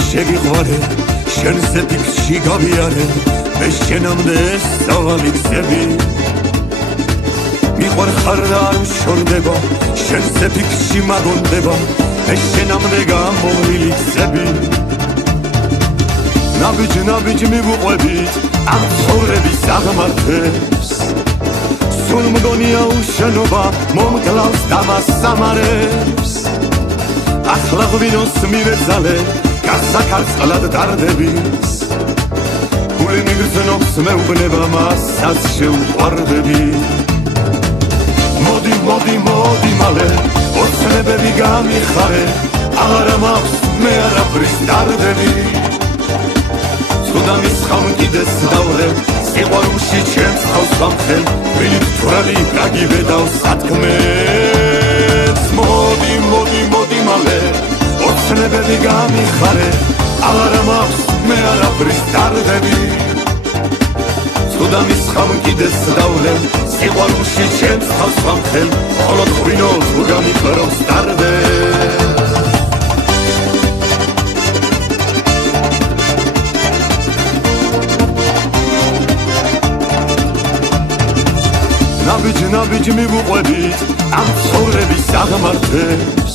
შეგიყვარე შენზე ფიქრში გავიარე მე შენამდე სავალი გზები მიყვარხარ და არ შორდება შენზე ფიქრში მაგონდება მე შენამდე გამოვლილი გზები ნაბიჯ მივუყვებით ამ ცხოვრების აღმართებს სულ მგონია უშენობა მომკლავს დამასამარებს ახლა ღვინოს მივეძალე გასაკარწყლად დარდების გული მიგრძნობს მეუბნება მასაც შეუყვარდები მოდი მალე ოცნებები გამიხარე აღარა მაქვს მე არაფრის დარდები ცუდა მისხავ კიდეს დავლებ სიყვარულში ჩემს ხავს გამხელ ვინით თვრალი გაგიბედავს სათქმეს მოდი მალე ოცნებები გამიხარე აღარა მაქვს მე არაფრის დარდები ცუდა მისხავ კიდეს დავლებ სიყვარულში ჩემს ხავს გამხელ მხოლოდ ღვინოს გამიფროს დარდები ნაბიჯ მივუყვებით ამ ცხოვრების აღმართებს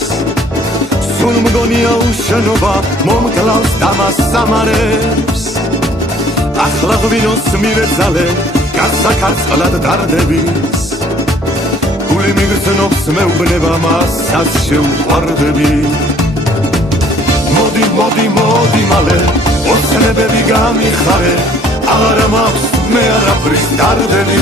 სულ მგონია უშენობა მომკლავს დამასამარებს ახლა ღვინოს მივეძალე გასაკარწყლად დარდების გული მიგრძნობს მეუბნება მასაც შეუყვარდები მოდი მალე ოცნებები გამიხარე აღარა მაქვს მე არაფრის დარდები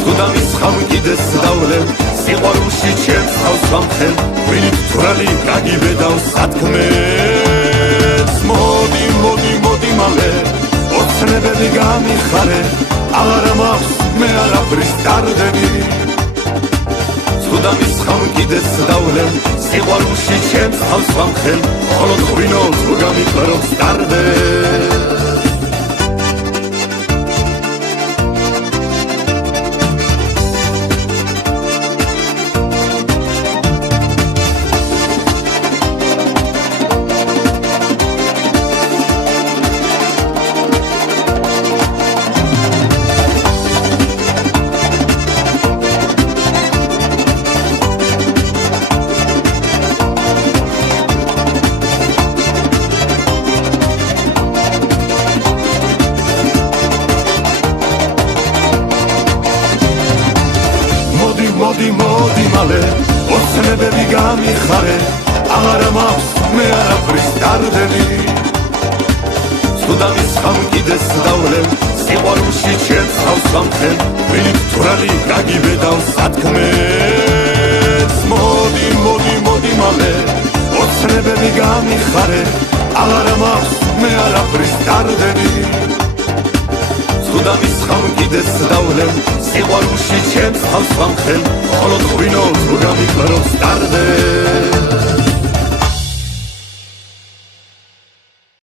ცუდა მისხავ კიდეს დავლებ სიყვარულში ჩემს ხავს გამხელ ვინით თვრალი გაგიბედავს სათქმეს მოდი მალე ოცნებები გამიხარე აღარა მაქვს მე არაფრის დარდები ცუდა მისხავ კიდეს დავლებ სიყვარულში ჩემს ხავს გამხელ მხოლოდ ღვინოს გამიფროს დარდები მოდი მალე ოცნებები გამიხარე აღარა მაქვს მე არაფრის დარდები ცუდა მისხავ კიდეს დავლებ სიყვარულში ჩემს ხავს გამხელ ვინით თვრალი გაგიბედავს სათქმეს მოდი მალე ოცნებები გამიხარე აღარა მაქვს მე არაფრის დარდები ცუდა მისხავ კიდეს დავლებ სიყვარულში ჩემს ხავს გამხელ მხოლოდ ღვინოს გამიფროს დარდები